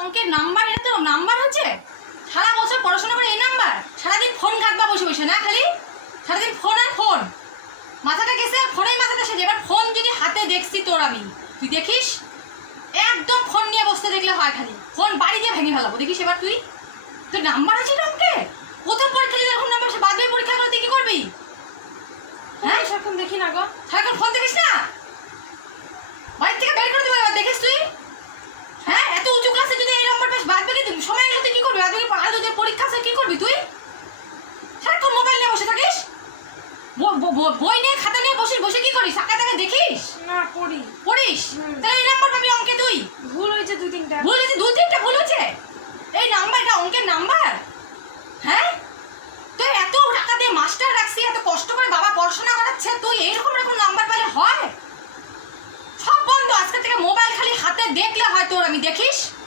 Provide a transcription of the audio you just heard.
অঙ্কের নাম্বার, এটা তো নাম্বার হচ্ছে? সারা বছর পড়াশোনা করে এই নাম্বার? সারাদিন ফোন ঘাটবা বসে বসে না, খালি সারাদিন ফোন আর ফোন, মাথাটা গেছে ফোনেই মাথাটা সেজে। এবার ফোন যদি হাতে দেখছি তোর আমি, তুই দেখিস একদম ফোন নিয়ে বসতে দেখলে হয়, খালি ফোন বাড়ি দিয়ে ভেঙে ফেলাবো দেখিস। এবার তুই তোর নাম্বার আছে অঙ্কে? কোথাও পরীক্ষা যদি এরকম নাম্বার বাদ দিয়ে পরীক্ষা করে তুই কি করবি? হ্যাঁ সারাক্ষণ দেখি না গো। সারাক্ষণ ফোন দেখিস না? বাড়ি থেকে বের করে দেবো এবার, দেখিস তুই? হ্যাঁ, এত উঁচু ক্লাসে যদি এই নম্বর পাস, বাদ বাকি সময় এলে তুই কি করবি? বাদ বাকি তোদের পরীক্ষা আছে, কি করবি তুই? সারাক্ষণ মোবাইল নিয়ে বসে থাকিস, বই নিয়ে খাতা নিয়ে বসে বসে কি করিস? টাকা টাকা দেখিস না পড়ি। পড়িস? তাহলে এই নম্বর পাবি অঙ্কে তুই। ভুল হয়েছে 2-3টা। ভুল হয়েছে